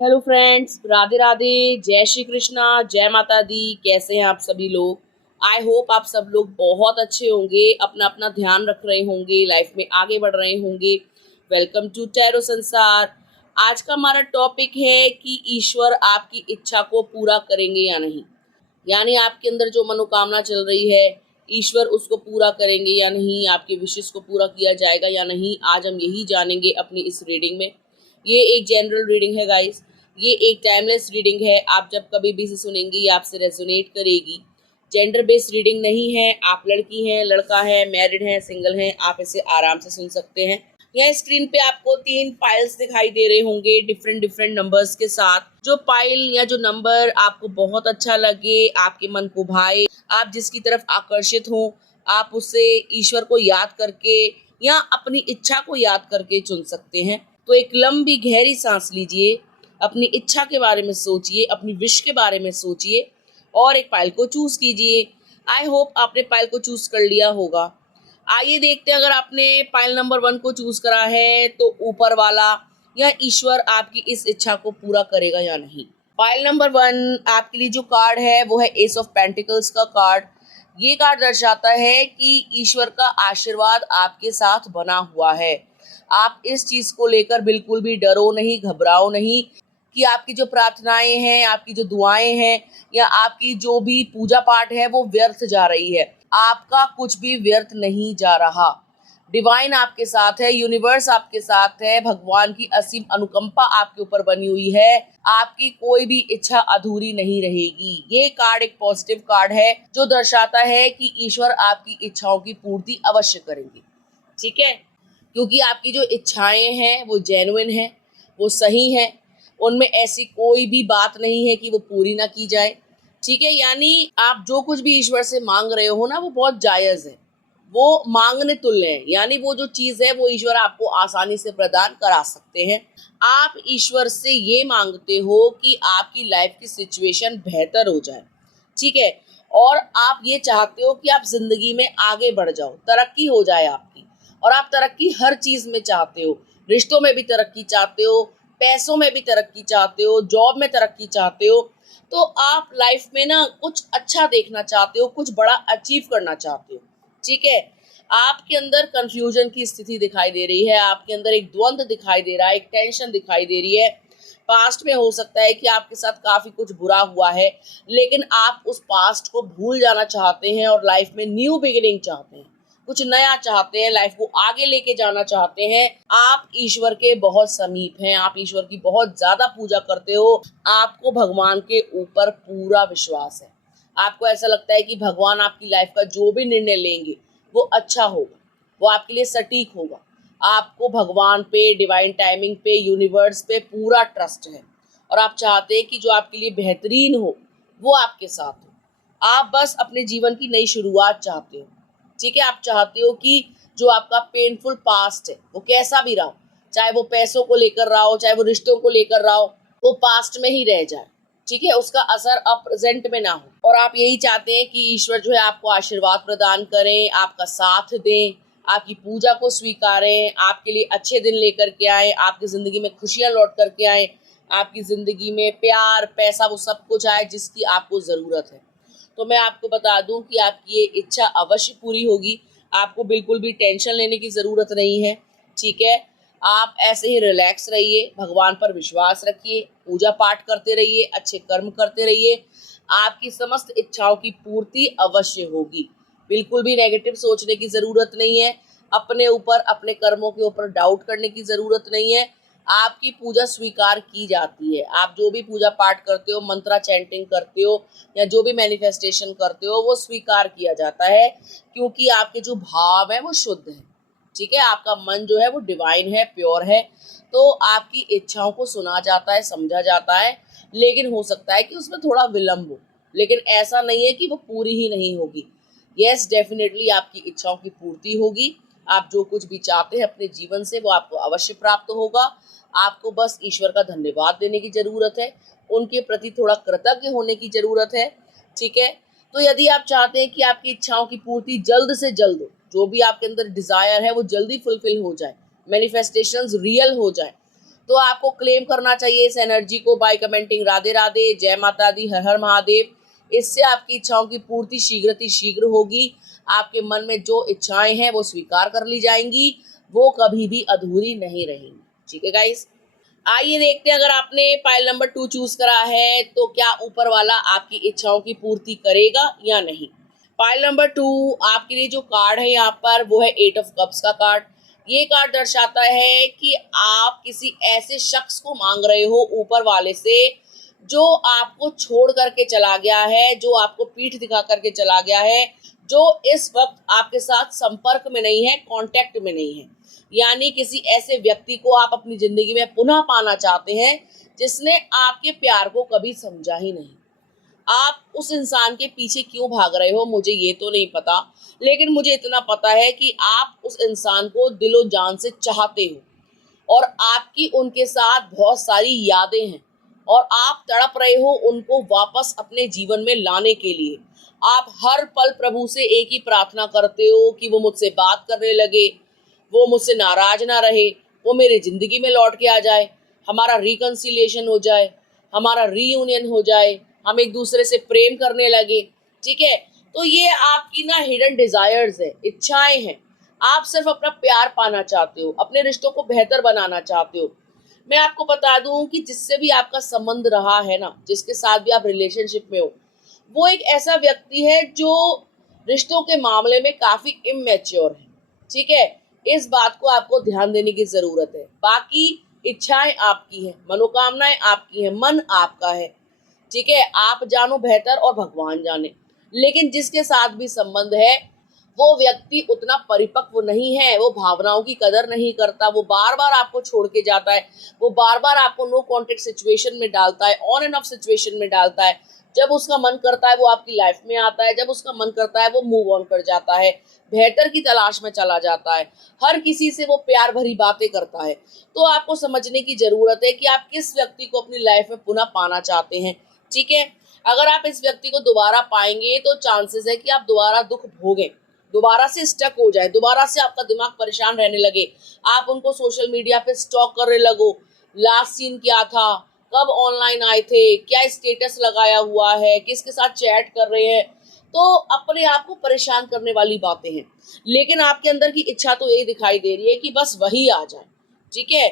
Hello friends, Radhe Radhe. जय श्री कृष्णा, जय माता दी। कैसे हैं आप सभी लोग? आई होप आप सब लोग बहुत अच्छे होंगे, अपना अपना ध्यान रख रहे होंगे, लाइफ में आगे बढ़ रहे होंगे। वेलकम टू टैरो संसार। आज का हमारा टॉपिक है कि ईश्वर आपकी इच्छा को पूरा करेंगे या नहीं। यानी आपके अंदर जो मनोकामना चल रही है, ईश्वर उसको पूरा करेंगे या नहीं, आपके विशेष को पूरा किया जाएगा या नहीं। आज हम यही जानेंगे अपनी इस रीडिंग में। ये एक जनरल रीडिंग है गाइस, ये एक टाइमलेस रीडिंग है। आप जब कभी भी इसे सुनेंगी ये आपसे रेजोनेट करेगी। जेंडर बेस्ड रीडिंग नहीं है। आप लड़की हैं, लड़का है, मैरिड हैं, सिंगल हैं, आप इसे आराम से सुन सकते हैं। यहाँ स्क्रीन पे आपको 3 फाइल्स दिखाई दे रहे होंगे डिफरेंट डिफरेंट नंबर्स के साथ। जो फाइल या जो नंबर आपको बहुत अच्छा लगे, आपके मन को भाए, आप जिसकी तरफ आकर्षित हो, आप उसे ईश्वर को याद करके या अपनी इच्छा को याद करके चुन सकते हैं। तो एक लंबी गहरी सांस लीजिए, अपनी इच्छा के बारे में सोचिए, अपनी विश के बारे में सोचिए और एक फाइल को चूज कीजिए। आई होप आपने फाइल को चूज कर लिया होगा। आइए देखते हैं, अगर आपने फाइल नंबर 1 को चूज करा है तो ऊपर वाला या ईश्वर आपकी इस इच्छा को पूरा करेगा या नहीं। फाइल नंबर 1 आपके लिए जो कार्ड है वो है एस ऑफ पेंटिकल्स का कार्ड। ये कार्ड दर्शाता है कि ईश्वर का आशीर्वाद आपके साथ बना हुआ है। आप इस चीज को लेकर बिल्कुल भी डरो नहीं, घबराओ नहीं कि आपकी जो प्रार्थनाएं हैं, आपकी जो दुआएं हैं या आपकी जो भी पूजा पाठ है वो व्यर्थ जा रही है। आपका कुछ भी व्यर्थ नहीं जा रहा। डिवाइन आपके साथ है, यूनिवर्स आपके साथ है, भगवान की असीम अनुकंपा आपके ऊपर बनी हुई है। आपकी कोई भी इच्छा अधूरी नहीं रहेगी। ये कार्ड एक पॉजिटिव कार्ड है जो दर्शाता है कि ईश्वर आपकी इच्छाओं की पूर्ति अवश्य करेंगे। ठीक है, क्योंकि आपकी जो इच्छाएं हैं वो जेन्युइन है, वो सही है, उनमें ऐसी कोई भी बात नहीं है कि वो पूरी ना की जाए। ठीक है, यानी आप जो कुछ भी ईश्वर से मांग रहे हो ना, वो बहुत जायज है, वो मांगने तुल्य है। यानी वो जो चीज है वो ईश्वर आपको आसानी से प्रदान करा सकते हैं। आप ईश्वर से ये मांगते हो कि आपकी लाइफ की सिचुएशन बेहतर हो जाए। ठीक है, और आप ये चाहते हो कि आप जिंदगी में आगे बढ़ जाओ, तरक्की हो जाए आपकी। और आप तरक्की हर चीज में चाहते हो, रिश्तों में भी तरक्की चाहते हो, पैसों में भी तरक्की चाहते हो, जॉब में तरक्की चाहते हो। तो आप लाइफ में ना कुछ अच्छा देखना चाहते हो, कुछ बड़ा अचीव करना चाहते हो। ठीक है, आपके अंदर कंफ्यूजन की स्थिति दिखाई दे रही है, आपके अंदर एक द्वंद्व दिखाई दे रहा है, एक टेंशन दिखाई दे रही है। पास्ट में हो सकता है कि आपके साथ काफी कुछ बुरा हुआ है, लेकिन आप उस पास्ट को भूल जाना चाहते हैं और लाइफ में न्यू बिगिनिंग चाहते हैं, कुछ नया चाहते हैं, लाइफ को आगे लेके जाना चाहते हैं। आप ईश्वर के बहुत समीप हैं, आप ईश्वर की बहुत ज्यादा पूजा करते हो। आपको भगवान के ऊपर पूरा विश्वास है। आपको ऐसा लगता है कि भगवान आपकी लाइफ का जो भी निर्णय लेंगे वो अच्छा होगा, वो आपके लिए सटीक होगा। आपको भगवान पे, डिवाइन टाइमिंग पे, यूनिवर्स पे पूरा ट्रस्ट है और आप चाहते हैं कि जो आपके लिए बेहतरीन हो वो आपके साथ हो। आप बस अपने जीवन की नई शुरुआत चाहते हो। ठीक है, आप चाहते हो कि जो आपका पेनफुल पास्ट है वो कैसा भी रहा हो, चाहे वो पैसों को लेकर रहा हो, चाहे वो रिश्तों को लेकर रहा हो, वो पास्ट में ही रह जाए। ठीक है, उसका असर अब प्रेजेंट में ना हो। और आप यही चाहते हैं कि ईश्वर जो है आपको आशीर्वाद प्रदान करें, आपका साथ दें, आपकी पूजा को स्वीकारें, आपके लिए अच्छे दिन लेकर के आए, आपकी जिंदगी में खुशियां लौट करके आए, आपकी जिंदगी में प्यार, पैसा, वो सब कुछ आए जिसकी आपको जरूरत है। तो मैं आपको बता दूं कि आपकी ये इच्छा अवश्य पूरी होगी। आपको बिल्कुल भी टेंशन लेने की ज़रूरत नहीं है। ठीक है, आप ऐसे ही रिलैक्स रहिए, भगवान पर विश्वास रखिए, पूजा पाठ करते रहिए, अच्छे कर्म करते रहिए। आपकी समस्त इच्छाओं की पूर्ति अवश्य होगी। बिल्कुल भी नेगेटिव सोचने की ज़रूरत नहीं है, अपने ऊपर, अपने कर्मों के ऊपर डाउट करने की ज़रूरत नहीं है। आपकी पूजा स्वीकार की जाती है। आप जो भी पूजा पाठ करते हो, मंत्रा चैंटिंग करते हो या जो भी मैनिफेस्टेशन करते हो, वो स्वीकार किया जाता है, क्योंकि आपके जो भाव है वो शुद्ध है। ठीक है, आपका मन जो है वो डिवाइन है, प्योर है। तो आपकी इच्छाओं को सुना जाता है, समझा जाता है, लेकिन हो सकता है कि उसमें थोड़ा विलंब हो, लेकिन ऐसा नहीं है कि वो पूरी ही नहीं होगी। यस, डेफिनेटली आपकी इच्छाओं की पूर्ति होगी। आप जो कुछ भी चाहते हैं अपने जीवन से वो आपको अवश्य प्राप्त होगा। आपको बस ईश्वर का धन्यवाद देने की जरूरत है, उनके प्रति थोड़ा कृतज्ञ होने की जरूरत है। ठीक है, तो यदि आप चाहते हैं कि आपकी इच्छाओं की पूर्ति जल्द से जल्द हो, जो भी आपके अंदर डिजायर है वो जल्दी फुलफिल हो जाए, मैनिफेस्टेशंस रियल हो जाए, तो आपको क्लेम करना चाहिए इस एनर्जी को बाय कमेंटिंग राधे राधे, जय माता दी, हर हर महादेव। इससे आपकी इच्छाओं की पूर्ति शीघ्र होगी। आपके मन में जो इच्छाएं हैं वो स्वीकार कर ली जाएंगी, वो कभी भी अधूरी नहीं रहेंगी। ठीक है गाइस, आइए देखते हैं, अगर आपने पाइल नंबर 2 चूज करा है तो क्या ऊपर वाला आपकी इच्छाओं की पूर्ति करेगा या नहीं। पाइल नंबर 2 आपके लिए जो कार्ड है यहाँ पर वो है 8 ऑफ कप्स का कार्ड। ये कार्ड दर्शाता है कि आप किसी ऐसे शख्स को मांग रहे हो ऊपर वाले से जो आपको छोड़ करके चला गया है, जो आपको पीठ दिखा करके चला गया है, जो इस वक्त आपके साथ संपर्क में नहीं है, कांटेक्ट में नहीं है। यानी किसी ऐसे व्यक्ति को आप अपनी जिंदगी में पुनः पाना चाहते हैं जिसने आपके प्यार को कभी समझा ही नहीं। आप उस इंसान के पीछे क्यों भाग रहे हो मुझे ये तो नहीं पता, लेकिन मुझे इतना पता है कि आप उस इंसान को दिलो जान से चाहते हो और आपकी उनके साथ बहुत सारी यादें हैं और आप तड़प रहे हो उनको वापस अपने जीवन में लाने के लिए। आप हर पल प्रभु से एक ही प्रार्थना करते हो कि वो मुझसे बात करने लगे, वो मुझसे नाराज ना रहे, वो मेरी जिंदगी में लौट के आ जाए, हमारा रिकंसिलिएशन हो जाए, हमारा रीयूनियन हो जाए, हम एक दूसरे से प्रेम करने लगे। ठीक है, तो ये आपकी ना हिडन डिजायर्स है, इच्छाएं हैं। आप सिर्फ अपना प्यार पाना चाहते हो, अपने रिश्तों को बेहतर बनाना चाहते हो। मैं आपको बता दूं कि जिससे भी आपका संबंध रहा है ना, जिसके साथ भी आप रिलेशनशिप में हो, वो एक ऐसा व्यक्ति है जो रिश्तों के मामले में काफी इमेच्योर है। ठीक है, इस बात को आपको ध्यान देने की जरूरत है। बाकी इच्छाएं आपकी हैं, मनोकामनाएं आपकी हैं, मन आपका है। ठीक है, आप जानो बेहतर और भगवान जाने। लेकिन जिसके साथ भी संबंध है वो व्यक्ति उतना परिपक्व नहीं है, वो भावनाओं की कदर नहीं करता, वो बार बार आपको छोड़ के जाता है, वो बार बार आपको नो कॉन्टेक्ट सिचुएशन में डालता है, ऑन एंड ऑफ सिचुएशन में डालता है। जब उसका मन करता है वो आपकी लाइफ में आता है, जब उसका मन करता है वो मूव ऑन कर जाता है, बेहतर की तलाश में चला जाता है, हर किसी से वो प्यार भरी बातें करता है। तो आपको समझने की जरूरत है कि आप किस व्यक्ति को अपनी लाइफ में पुनः पाना चाहते हैं। ठीक है, अगर आप इस व्यक्ति को दोबारा पाएंगे तो चांसेस है कि आप दोबारा दुख भोगें, दोबारा से स्टक हो जाए, दोबारा से आपका दिमाग परेशान रहने लगे, आप उनको सोशल मीडिया पे स्टॉक करने लगो, लास्ट सीन क्या था, कब ऑनलाइन आए थे, क्या स्टेटस लगाया हुआ है, किसके साथ चैट कर रहे हैं। तो अपने आप को परेशान करने वाली बातें हैं, लेकिन आपके अंदर की इच्छा तो यही दिखाई दे रही है कि बस वही आ जाए। ठीक है,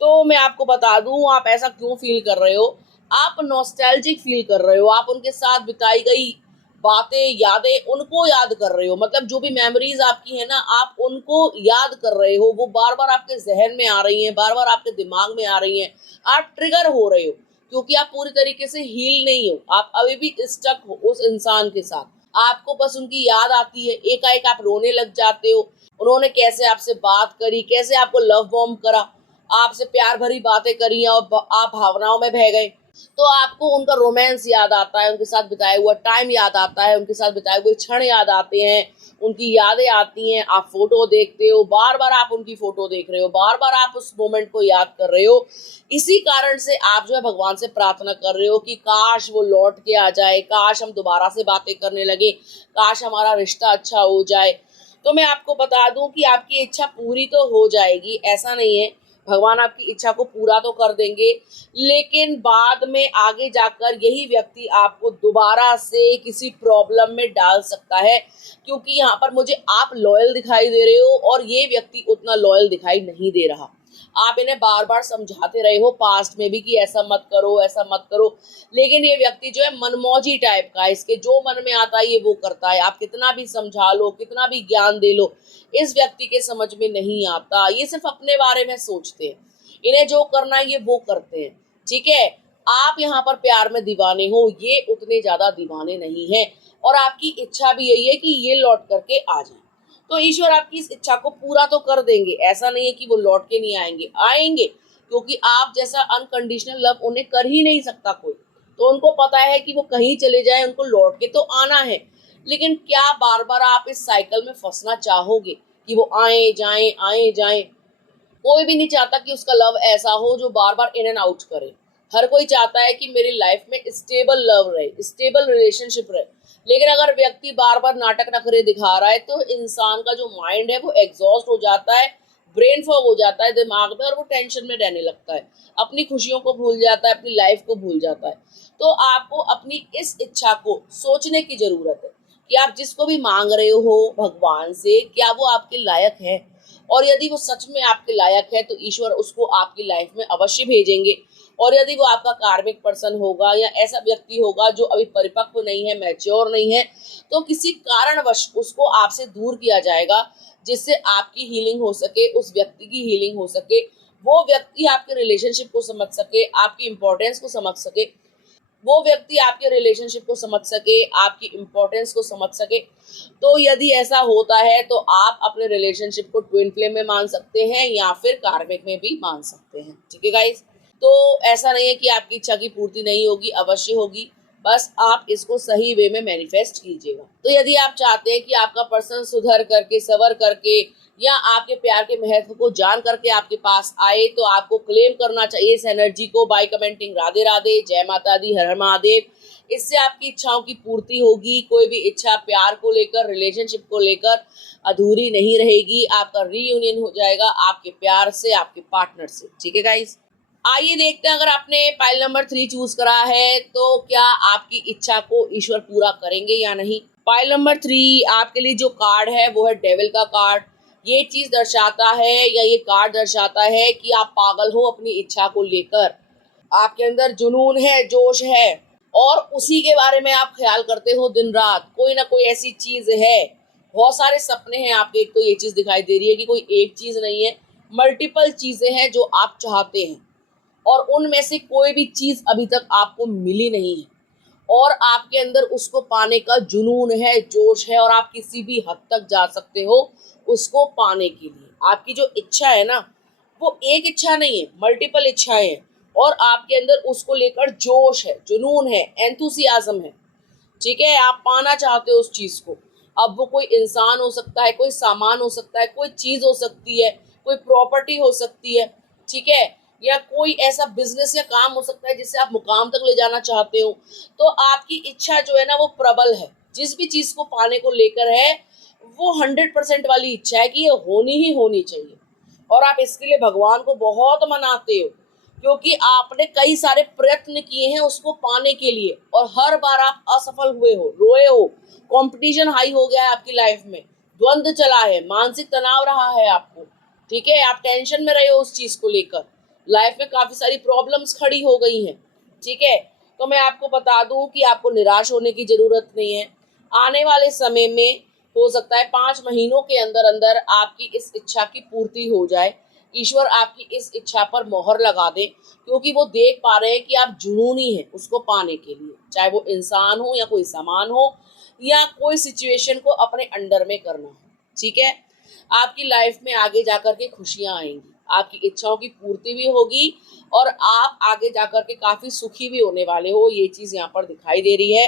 तो मैं आपको बता दूं आप ऐसा क्यों फील कर रहे हो। आप नॉस्टैल्जिक फील कर रहे हो, आप उनके साथ बिताई गई बातें, यादें उनको याद कर रहे हो। मतलब जो भी मेमोरीज आपकी है ना, आप उनको याद कर रहे हो, वो बार बार आपके जहन में आ रही हैं, बार बार आपके दिमाग में आ रही हैं। आप ट्रिगर हो रहे हो क्योंकि आप पूरी तरीके से हील नहीं हो, आप अभी भी स्टक हो उस इंसान के साथ। आपको बस उनकी याद आती है, एकाएक आप रोने लग जाते हो। उन्होंने कैसे आपसे बात करी, कैसे आपको लव बॉम्ब करा, आपसे प्यार भरी बातें करी और आप भावनाओं में बह गए। तो आपको उनका रोमांस याद आता है, उनके साथ बिताया हुआ टाइम याद आता है, उनके साथ बिताए हुए क्षण याद आते हैं, उनकी यादें आती हैं। आप फोटो देखते हो, बार बार आप उनकी फोटो देख रहे हो, बार बार आप उस मोमेंट को याद कर रहे हो। इसी कारण से आप जो है भगवान से प्रार्थना कर रहे हो कि काश वो लौट के आ जाए, काश हम दोबारा से बातें करने लगे, काश हमारा रिश्ता अच्छा हो जाए। तो मैं आपको बता दूं कि आपकी इच्छा पूरी तो हो जाएगी, ऐसा नहीं है, भगवान आपकी इच्छा को पूरा तो कर देंगे, लेकिन बाद में आगे जाकर यही व्यक्ति आपको दोबारा से किसी प्रॉब्लम में डाल सकता है, क्योंकि यहाँ पर मुझे आप लॉयल दिखाई दे रहे हो और ये व्यक्ति उतना लॉयल दिखाई नहीं दे रहा। आप इन्हें बार बार समझाते रहे हो पास्ट में भी कि ऐसा मत करो, ऐसा मत करो, लेकिन ये व्यक्ति जो है मनमौजी टाइप का है, इसके जो मन में आता है ये वो करता है। आप कितना भी समझा लो, कितना भी ज्ञान दे लो, इस व्यक्ति के समझ में नहीं आता। ये सिर्फ अपने बारे में सोचते हैं, इन्हें जो करना है ये वो करते हैं। ठीक है, आप यहाँ पर प्यार में दीवाने हो, ये उतने ज्यादा दीवाने नहीं है और आपकी इच्छा भी यही है कि ये लौट करके आ जाए। तो ईश्वर आपकी इस इच्छा को पूरा तो कर देंगे, ऐसा नहीं है कि वो लौट के नहीं आएंगे, आएंगे, क्योंकि आप जैसा अनकंडीशनल लव उन्हें कर ही नहीं सकता कोई। तो उनको पता है कि वो कहीं चले जाए, उनको लौट के तो आना है। लेकिन क्या बार बार आप इस साइकिल में फंसना चाहोगे कि वो आए जाएं आए जाएं? कोई भी नहीं चाहता कि उसका लव ऐसा हो जो बार बार इन एंड आउट करे। हर कोई चाहता है कि मेरी लाइफ में स्टेबल लव रहे, स्टेबल रिलेशनशिप रहे। लेकिन अगर व्यक्ति बार बार नाटक नखरे दिखा रहा है तो इंसान का जो माइंड है वो एग्जॉस्ट हो जाता है, ब्रेन फॉग हो जाता है दिमाग में और वो टेंशन में रहने लगता है, अपनी खुशियों को भूल जाता है, अपनी लाइफ को भूल जाता है। तो आपको अपनी इस इच्छा को सोचने की जरूरत है कि आप जिसको भी मांग रहे हो भगवान से, क्या वो आपके लायक है, और यदि वो सच में आपके लायक है तो ईश्वर उसको आपकी लाइफ में अवश्य भेजेंगे। और यदि वो आपका कार्मिक पर्सन होगा या ऐसा व्यक्ति होगा जो अभी परिपक्व नहीं है, मैच्योर नहीं है, तो किसी कारणवश उसको आपसे दूर किया जाएगा, जिससे आपकी हीलिंग हो सके, उस व्यक्ति की हीलिंग हो सके, वो व्यक्ति आपके रिलेशनशिप को समझ सके, आपकी इंपॉर्टेंस को समझ सके, वो व्यक्ति आपके रिलेशनशिप को समझ सके, आपकी इंपॉर्टेंस को समझ सके। तो यदि ऐसा होता है तो आप अपने रिलेशनशिप को ट्विन फ्लेम में मान सकते हैं या फिर कार्मिक में भी मान सकते हैं। ठीक है गाइस, तो ऐसा नहीं है कि आपकी इच्छा की पूर्ति नहीं होगी, अवश्य होगी, बस आप इसको सही वे में मैनिफेस्ट कीजिएगा। तो यदि आप चाहते हैं कि आपका पर्सन सुधर करके, सवर करके या आपके प्यार के महत्व को जान करके आपके पास आए, तो आपको क्लेम करना चाहिए इस एनर्जी को बाय कमेंटिंग राधे राधे, जय माता दी, हर हर महादेव। इससे आपकी इच्छाओं की पूर्ति होगी। कोई भी इच्छा प्यार को लेकर, रिलेशनशिप को लेकर अधूरी नहीं रहेगी। आपका रीयूनियन हो जाएगा आपके प्यार से, आपके पार्टनर से। ठीक है गाइस, आइए देखते हैं, अगर आपने पाइल नंबर 3 चूज करा है तो क्या आपकी इच्छा को ईश्वर पूरा करेंगे या नहीं। पाइल नंबर 3 आपके लिए जो कार्ड है वो है डेविल का कार्ड। ये चीज दर्शाता है या ये कार्ड दर्शाता है कि आप पागल हो अपनी इच्छा को लेकर, आपके अंदर जुनून है, जोश है, और उसी के बारे में आप ख्याल करते हो दिन रात। कोई ना कोई ऐसी चीज है, बहुत सारे सपने हैं आपके। एक तो ये चीज दिखाई दे रही है कि कोई एक चीज नहीं है, मल्टीपल चीजें हैं जो आप चाहते हैं, और उनमें से कोई भी चीज अभी तक आपको मिली नहीं है, और आपके अंदर उसको पाने का जुनून है, जोश है, और आप किसी भी हद तक जा सकते हो उसको पाने के लिए। आपकी जो इच्छा है ना, वो एक इच्छा नहीं है, मल्टीपल इच्छाएं हैं, और आपके अंदर उसको लेकर जोश है, जुनून है, एंथुसियाज्म है। ठीक है, आप पाना चाहते हो उस चीज को। अब वो कोई इंसान हो सकता है, कोई सामान हो सकता है, कोई चीज हो सकती है, कोई प्रॉपर्टी हो सकती है, ठीक है, या कोई ऐसा बिजनेस या काम हो सकता है जिससे आप मुकाम तक ले जाना चाहते हो। तो आपकी इच्छा जो है ना वो प्रबल है, जिस भी चीज को पाने को लेकर है वो 100% वाली इच्छा है कि ये होनी ही होनी चाहिए। और आप इसके लिए भगवान को बहुत मनाते हो, क्योंकि आपने कई सारे प्रयत्न किए हैं उसको पाने के लिए, और हर बार आप असफल हुए हो, रोए हो, कंपटीशन हाई हो गया है आपकी लाइफ में, द्वंद्व चला है, मानसिक तनाव रहा है आपको। ठीक है, आप टेंशन में रहे हो उस चीज को लेकर, लाइफ में काफी सारी प्रॉब्लम्स खड़ी हो गई हैं। ठीक है, तो मैं आपको बता दूं कि आपको निराश होने की जरूरत नहीं है। आने वाले समय में हो सकता है 5 महीनों के अंदर अंदर आपकी इस इच्छा की पूर्ति हो जाए। ईश्वर आपकी इस इच्छा पर मोहर लगा दे, क्योंकि वो देख पा रहे हैं कि आप जुनूनी हैं उसको पाने के लिए, चाहे वो इंसान हो या कोई सामान हो या कोई सिचुएशन को अपने अंडर में करना हो। ठीक है, आपकी लाइफ में आगे जाकर के खुशियां आएंगी, आपकी इच्छाओं की पूर्ति भी होगी, और आप आगे जाकर के काफी सुखी भी होने वाले हो। ये चीज यहाँ पर दिखाई दे रही है।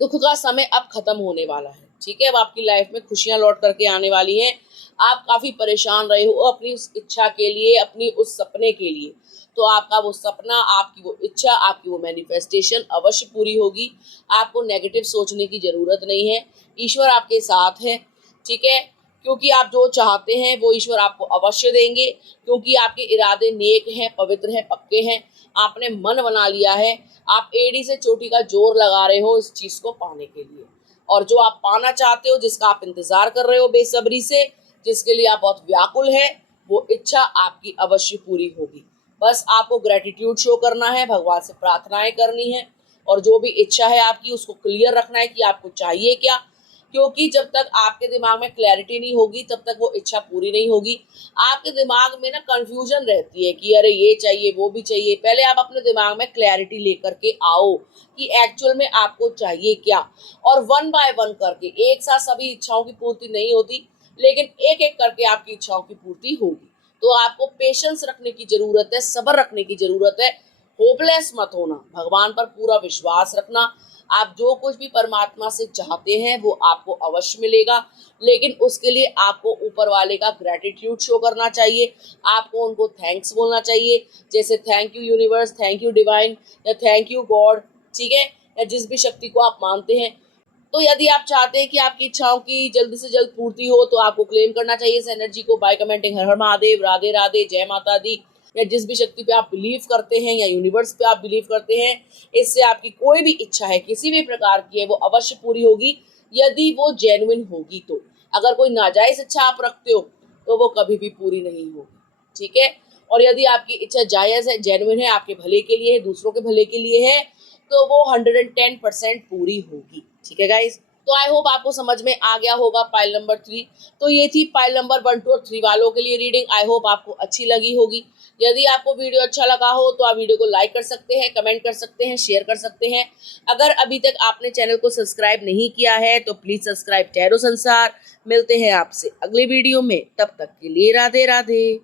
दुख का समय अब खत्म होने वाला है। ठीक है, अब आपकी लाइफ में खुशियां लौट करके आने वाली हैं। आप काफी परेशान रहे हो अपनी उस इच्छा के लिए, अपनी उस सपने के लिए, तो आपका वो सपना, आपकी वो इच्छा, आपकी वो मैनिफेस्टेशन अवश्य पूरी होगी। आपको नेगेटिव सोचने की जरूरत नहीं है, ईश्वर आपके साथ है। ठीक है, क्योंकि आप जो चाहते हैं वो ईश्वर आपको अवश्य देंगे, क्योंकि आपके इरादे नेक हैं, पवित्र हैं, पक्के हैं। आपने मन बना लिया है, आप एड़ी से चोटी का जोर लगा रहे हो इस चीज को पाने के लिए, और जो आप पाना चाहते हो, जिसका आप इंतजार कर रहे हो बेसब्री से, जिसके लिए आप बहुत व्याकुल है, वो इच्छा आपकी अवश्य पूरी होगी। बस आपको ग्रेटिट्यूड शो करना है, भगवान से प्रार्थनाएं करनी है, और जो भी इच्छा है आपकी उसको क्लियर रखना है कि आपको चाहिए क्या, क्योंकि जब तक आपके दिमाग में क्लैरिटी नहीं होगी तब तक वो इच्छा पूरी नहीं होगी। आपके दिमाग में ना कंफ्यूजन रहती है कि अरे ये चाहिए, वो भी चाहिए। पहले आप अपने दिमाग में क्लैरिटी लेकर के आओ कि एक्चुअल में आपको चाहिए क्या, और वन बाय वन करके, एक साथ सभी इच्छाओं की पूर्ति नहीं होती, लेकिन एक एक करके आपकी इच्छाओं की पूर्ति होगी। तो आपको पेशेंस रखने की जरूरत है, सब्र रखने की जरूरत है, होपलेस मत होना, भगवान पर पूरा विश्वास रखना। आप जो कुछ भी परमात्मा से चाहते हैं वो आपको अवश्य मिलेगा, लेकिन उसके लिए आपको ऊपर वाले का ग्रेटिट्यूड शो करना चाहिए, आपको उनको थैंक्स बोलना चाहिए, जैसे thank you universe, thank you divine, या थैंक यू गॉड। ठीक है, या जिस भी शक्ति को आप मानते हैं तो यदि आप चाहते हैं कि आपकी इच्छाओं की जल्द से जल्द पूर्ति हो तो आपको क्लेम करना चाहिए इस एनर्जी को बाय कमेंटिंग हर हर महादेव, राधे राधे, जय माता दी, या जिस भी शक्ति पे आप बिलीव करते हैं या यूनिवर्स पे आप बिलीव करते हैं। इससे आपकी कोई भी इच्छा है किसी भी प्रकार की है वो अवश्य पूरी होगी, यदि वो जेन्युइन होगी तो। अगर कोई नाजायज इच्छा आप रखते हो तो वो कभी भी पूरी नहीं होगी, ठीक है। और यदि आपकी इच्छा जायज है, जेन्युइन है, आपके भले के लिए है, दूसरों के भले के लिए है, तो वो 110% पूरी होगी, ठीक है गाइज। तो आई होप आपको समझ में आ गया होगा पाइल नंबर 3। तो ये थी पाइल नंबर 1, 2 और 3 वालों के लिए रीडिंग। आई होप आपको अच्छी लगी होगी। यदि आपको वीडियो अच्छा लगा हो तो आप वीडियो को लाइक कर सकते हैं, कमेंट कर सकते हैं, शेयर कर सकते हैं। अगर अभी तक आपने चैनल को सब्सक्राइब नहीं किया है तो प्लीज सब्सक्राइब टैरो संसार। मिलते हैं आपसे अगले वीडियो में, तब तक के लिए राधे राधे।